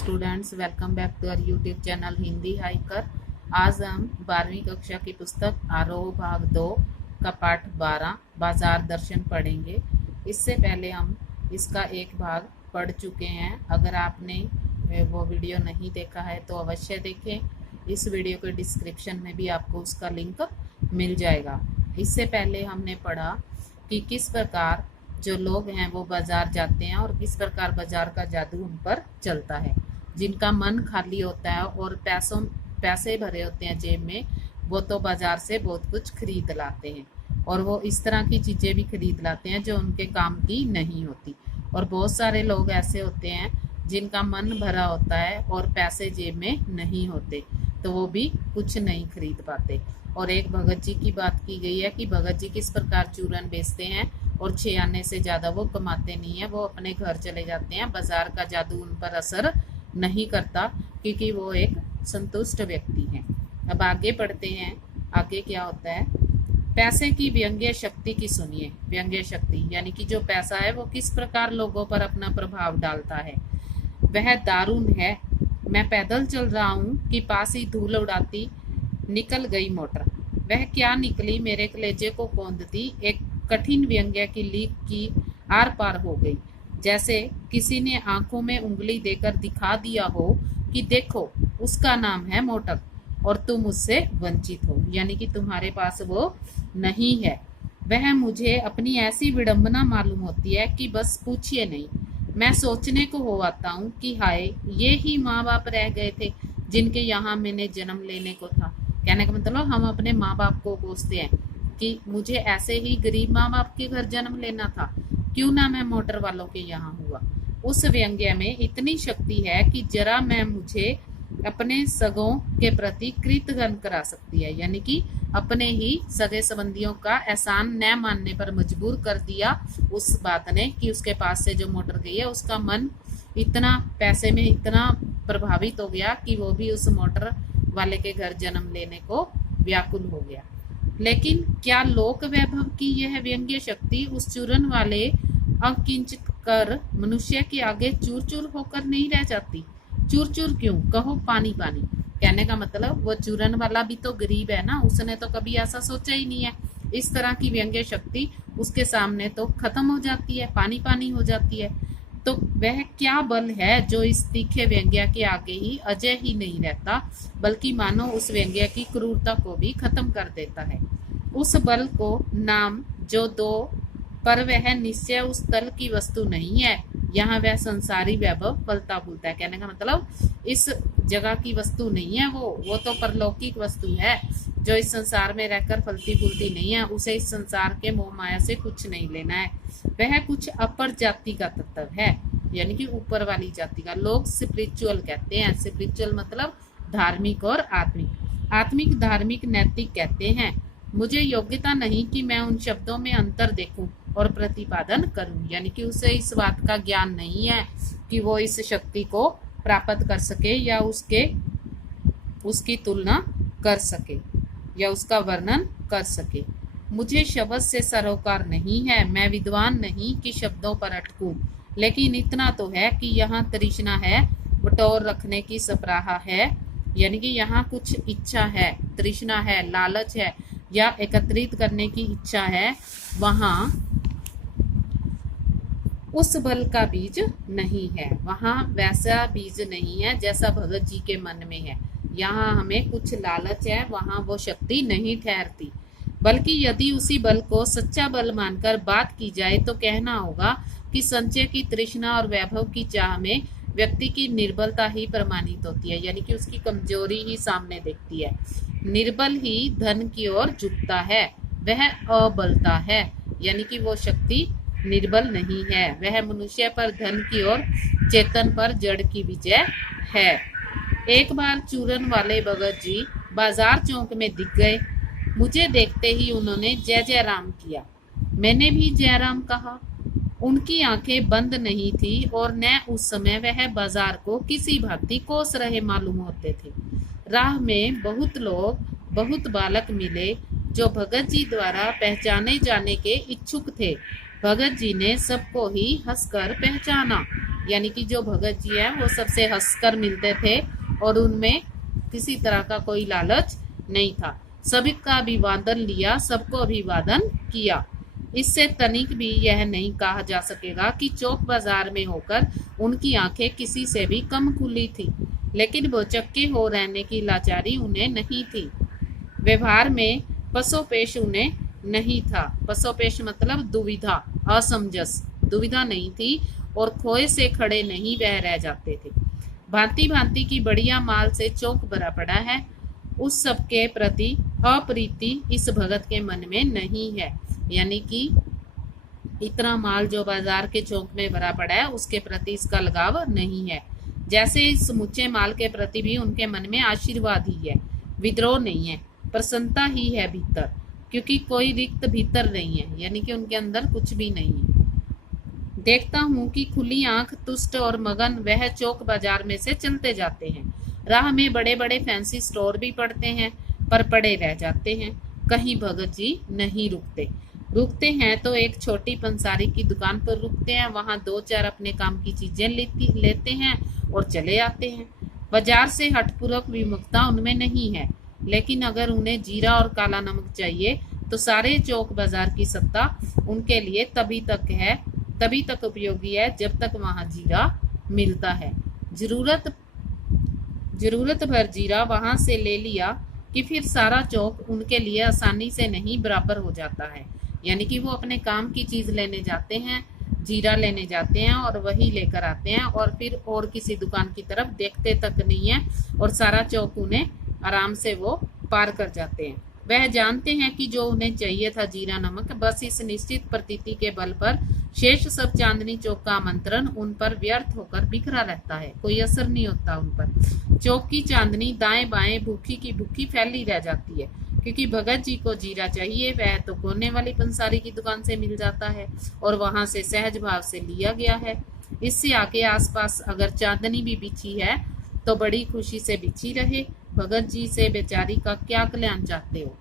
Students, welcome back to our YouTube channel Hindi hiker. आज हम 12वीं कक्षा की पुस्तक आरोह भाग 2 का पाठ 12 बाजार दर्शन पढ़ेंगे। इससे पहले हम इसका एक भाग पढ़ चुके हैं। अगर आपने वो वीडियो नहीं देखा है तो अवश्य देखें। इस वीडियो के डिस्क्रिप्शन में भी आपको उसका लिंक मिल जाएगा। इससे पहले हमने पढ़ा कि किस प्रकार जो लोग हैं वो बाजार जाते हैं और किस प्रकार बाजार का जादू उन पर चलता है। जिनका मन खाली होता है और पैसे भरे होते हैं जेब में, वो तो बाजार से बहुत कुछ खरीद लाते हैं और वो इस तरह की चीज़ें भी खरीद लाते हैं जो उनके काम की नहीं होती। और बहुत सारे लोग ऐसे होते हैं जिनका मन भरा होता है और पैसे जेब में नहीं होते, तो वो भी कुछ नहीं खरीद पाते। और एक भगत जी की बात की गई है कि भगत जी किस प्रकार चूरन बेचते हैं और 6 आने से ज़्यादा वो कमाते नहीं है, वो अपने घर चले जाते हैं। बाजार का जादू उन पर असर नहीं करता क्योंकि वो एक संतुष्ट व्यक्ति हैं। अब आगे पढ़ते हैं। आगे क्या होता है, पैसे की व्यंग्य शक्ति की सुनिए। व्यंग्य शक्ति यानी कि जो पैसा है वो किस प्रकार लोगों पर अपना प्रभाव डालता है। वह दारुण है। मैं पैदल चल रहा हूँ कि पास ही धूल उड़ाती निकल गई मोटर। वह क्या निकली मेरे कलेजे को कौंधती, एक कठिन व्यंग्य की लीक की आर पार हो गई। जैसे किसी ने आंखों में उंगली देकर दिखा दिया हो कि देखो उसका नाम है मोटर और तुम उससे वंचित हो, यानी कि तुम्हारे पास वो नहीं है। वह मुझे अपनी ऐसी विडंबना मालूम होती है कि बस पूछिए नहीं। मैं सोचने को हो आता हूँ कि हाय, ये ही माँ बाप रह गए थे जिनके यहाँ मैंने जन्म लेने को था। कहने का मतलब हम अपने माँ बाप को कोसते हैं कि मुझे ऐसे ही गरीब माँ बाप के घर जन्म लेना था, क्यों ना मैं मोटर वालों के यहाँ हुआ। उस व्यंग्य में इतनी शक्ति है कि जरा मैं मुझे अपने सगों के प्रति कृतघ्न करा सकती है, यानी कि अपने ही सगे संबंधियों का एहसान न मानने पर मजबूर कर दिया उस बात ने कि उसके पास से जो मोटर गई है उसका मन इतना पैसे में इतना प्रभावित हो गया कि वो भी उस मोटर वाले के घर जन्म लेने को व्याकुल हो गया। लेकिन क्या लोक वैभव की यह व्यंग्य शक्ति उस चूरन वाले अकिंचित कर मनुष्य के आगे चूर चूर होकर नहीं रह जाती? चूर चूर क्यों, कहो पानी पानी। कहने का मतलब वो चूरन वाला भी तो गरीब है ना, उसने तो कभी ऐसा सोचा ही नहीं है। इस तरह की व्यंग्य शक्ति उसके सामने तो खत्म हो जाती है, पानी पानी हो जाती है। तो वह क्या बल है जो इस तीखे व्यंग्य के आगे ही अजय ही नहीं रहता, बल्कि मानो उस व्यंग्य की क्रूरता को भी खत्म कर देता है। उस बल को नाम जो दो, पर वह निश्चय उस तल की वस्तु नहीं है। यहाँ वह संसारी वैभव फलता फूलता है। कहने का मतलब इस जगह की वस्तु नहीं है, वो तो परलौकिक वस्तु है जो इस संसार में रहकर फलती फूलती नहीं है। उसे इस संसार के मोह माया से कुछ नहीं लेना है। वह कुछ अपर जाति का तत्व है, यानी कि ऊपर वाली जाति का। लोग स्पिरिचुअल कहते हैं। स्पिरिचुअल मतलब धार्मिक और आत्मिक। आत्मिक धार्मिक नैतिक कहते हैं। मुझे योग्यता नहीं कि मैं उन शब्दों में अंतर देखूं और प्रतिपादन करूं, यानी कि उसे इस बात का ज्ञान नहीं है कि वो इस शक्ति को प्राप्त कर सके या उसकी तुलना कर सके या उसका वर्णन कर सके। मुझे शब्द से सरोकार नहीं है। मैं विद्वान नहीं कि शब्दों पर अटकूं, लेकिन इतना तो है कि यहाँ तृष्णा है, बटोर रखने की सपराहा है, यानी कि यहाँ कुछ इच्छा है, तृष्णा है, लालच है या एकत्रित करने की इच्छा है। वहाँ उस बल का बीज नहीं है, वहाँ वैसा बीज नहीं है जैसा भगत जी के मन में है। यहाँ हमें कुछ लालच है, वहाँ वो शक्ति नहीं ठहरती। बल्कि यदि उसी बल को सच्चा बल मानकर बात की जाए तो कहना होगा कि संचय की तृष्णा और वैभव की चाह में व्यक्ति की निर्बलता ही प्रमाणित होती है, यानी कि उसकी कमजोरी ही सामने दिखती है। निर्बल ही धन की ओर झुकता है, वह अबलता है, यानी कि वो शक्ति निर्बल नहीं है, वह मनुष्य पर धन की ओर, चेतन पर जड़ की विजय है। एक बार चूरन वाले भगत जी बाजार चौक में दिख गए। मुझे देखते ही उन्होंने जय जय राम किया। मैंने भी जय राम कहा। उनकी आंखें बंद नहीं थी और न उस समय वह बाजार को किसी भांति कोस रहे मालूम होते थे। राह में बहुत लोग, बहुत बालक मिले जो भगत जी द्वारा पहचाने जाने के इच्छुक थे। भगत जी ने सबको ही हंसकर पहचाना, यानी कि जो भगत जी हैं वो सबसे हंसकर मिलते थे और उनमें किसी तरह का कोई लालच नहीं था। सभी का अभिवादन लिया, सबको अभिवादन किया। इससे तनिक भी यह नहीं कहा जा सकेगा कि चौक बाजार में होकर उनकी आंखें किसी से भी कम खुली थी, लेकिन भौचक्के हो रहने की लाचारी उन्हें नहीं थी। व्यवहार में पसोपेश उन्हें नहीं था। पसोपेश मतलब दुविधा, असमंजस, दुविधा नहीं थी और खोए से खड़े नहीं वह रह जाते थे। भांति भांति की बढ़िया माल से चौक भरा पड़ा है, उस सब के प्रति अप्रीति इस भगत के मन में नहीं है। यानी कि इतना माल जो बाजार के चौक में भरा पड़ा है उसके प्रति इसका लगाव नहीं है। जैसे इस समूचे माल के प्रति भी उनके मन में आशीर्वाद ही है, विद्रोह नहीं है, प्रसन्नता ही है भीतर, क्योंकि कोई रिक्त भीतर नहीं है, यानी कि उनके अंदर कुछ भी नहीं है। देखता हूँ कि खुली आंख, तुष्ट और मगन वह चौक बाजार में से चलते जाते हैं। राह में बड़े बड़े फैंसी स्टोर भी पड़ते हैं, पर पड़े रह जाते हैं। कहीं भगत जी नहीं रुकते हैं तो एक छोटी पंसारी की दुकान पर रुकते हैं, वहां दो चार अपने काम की चीजें लेते हैं और चले आते हैं। बाजार से हठपूर्वक विमुखता उनमें नहीं है, लेकिन अगर उन्हें जीरा और काला नमक चाहिए तो सारे चौक बाजार की सत्ता उनके लिए तभी तक उपयोगी है जब तक वहां जीरा मिलता है। जरूरत भर जीरा वहां से ले लिया कि फिर सारा चौक उनके लिए आसानी से नहीं बराबर हो जाता है। यानी कि वो अपने काम की चीज लेने जाते हैं, जीरा लेने जाते हैं और वही लेकर आते हैं और फिर और किसी दुकान की तरफ देखते तक नहीं है और सारा चौक उन्हें आराम से वो पार कर जाते हैं। वह जानते हैं कि जो उन्हें चाहिए था जीरा नमक, बस इस निश्चित प्रतीति के बल पर शेष सब चांदनी चौक का आमंत्रण उन पर व्यर्थ होकर बिखरा रहता है, कोई असर नहीं होता उन पर। चौक की चांदनी दाएं बाएं भूखी की भूखी फैली रह जाती है, क्योंकि भगत जी को जीरा चाहिए वह तो कोने वाली पंसारी की दुकान से मिल जाता है और वहां से सहज भाव से लिया गया है। इससे आगे आसपास अगर चांदनी भी बिछी है तो बड़ी खुशी से बिछी रहे। भगत जी से बेचारी का क्या कल्याण चाहते हो?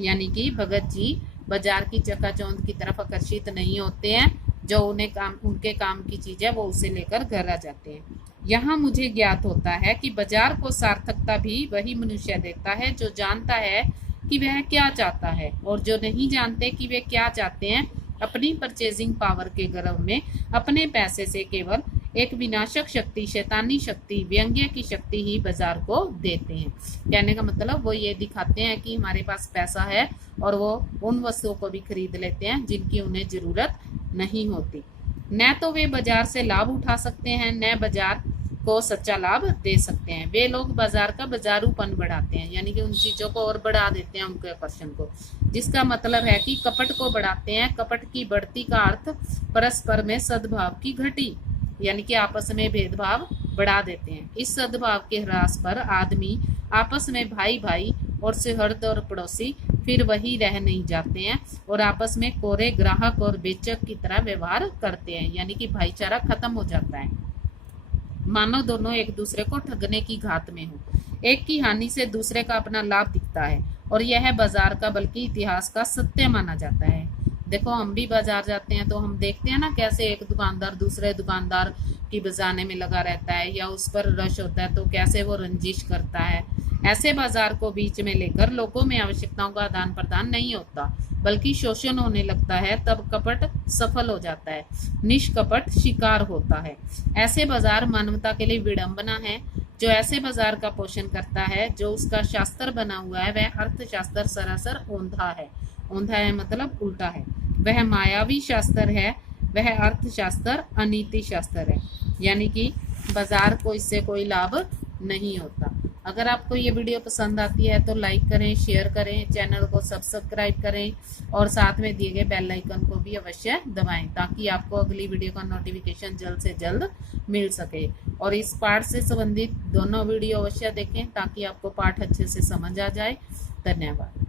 यानी कि भगत जी बाजार की चकाचौंध की तरफ आकर्षित नहीं होते हैं, जो उनके काम की चीज है वो उसे लेकर घर आ जाते हैं। यहाँ मुझे ज्ञात होता है कि बाजार को सार्थकता भी वही मनुष्य देता है जो जानता है कि वह क्या चाहता है, और जो नहीं जानते कि वे क्या चाहते हैं अपनी परचेजिंग पावर के गर्व में अपने पैसे से केवल एक विनाशक शक्ति, शैतानी शक्ति, व्यंग्य की शक्ति ही बाजार को देते हैं। कहने का मतलब वो ये दिखाते हैं कि हमारे पास पैसा है और वो उन वस्तुओं को भी खरीद लेते हैं जिनकी उन्हें जरूरत नहीं होती। न तो वे बाजार से लाभ उठा सकते हैं, न बाजार को सच्चा लाभ दे सकते हैं। वे लोग बाजार का बाजारूपन बढ़ाते हैं, यानी कि उन चीजों को और बढ़ा देते हैं, उनके आकर्षण को, जिसका मतलब है कि कपट को बढ़ाते हैं। कपट की बढ़ती का अर्थ परस्पर में सद्भाव की घटी, यानी कि आपस में भेदभाव बढ़ा देते हैं। इस सद्भाव के ह्रास पर आदमी आपस में भाई भाई और सुहृद और पड़ोसी फिर वही रह नहीं जाते हैं और आपस में कोरे ग्राहक और बेचक की तरह व्यवहार करते हैं, यानी कि भाईचारा खत्म हो जाता है, मानो दोनों एक दूसरे को ठगने की घात में हो। एक की हानि से दूसरे का अपना लाभ दिखता है और यह बाजार का बल्कि इतिहास का सत्य माना जाता है। देखो हम भी बाजार जाते हैं तो हम देखते हैं ना कैसे एक दुकानदार दूसरे दुकानदार की बजाने में लगा रहता है या उस पर रश होता है तो कैसे वो रंजिश करता है। ऐसे बाजार को बीच में लेकर लोगों में आवश्यकताओं का आदान प्रदान नहीं होता बल्कि शोषण होने लगता है, तब कपट सफल हो जाता है, निष्कपट शिकार होता है। ऐसे बाजार मानवता के लिए विडंबना है। जो ऐसे बाजार का पोषण करता है, जो उसका शास्त्र बना हुआ है, वह अर्थशास्त्र सरासर औंधा है। औंधा है मतलब उल्टा है। वह मायावी शास्त्र है, वह अर्थशास्त्र अनीति शास्त्र है, यानी कि बाजार को इससे कोई लाभ नहीं होता। अगर आपको ये वीडियो पसंद आती है तो लाइक करें, शेयर करें, चैनल को सब्सक्राइब करें और साथ में दिए गए बेल आइकन को भी अवश्य दबाएं ताकि आपको अगली वीडियो का नोटिफिकेशन जल्द से जल्द मिल सके। और इस पाठ से संबंधित दोनों वीडियो अवश्य देखें ताकि आपको पाठ अच्छे से समझ आ जाए। धन्यवाद।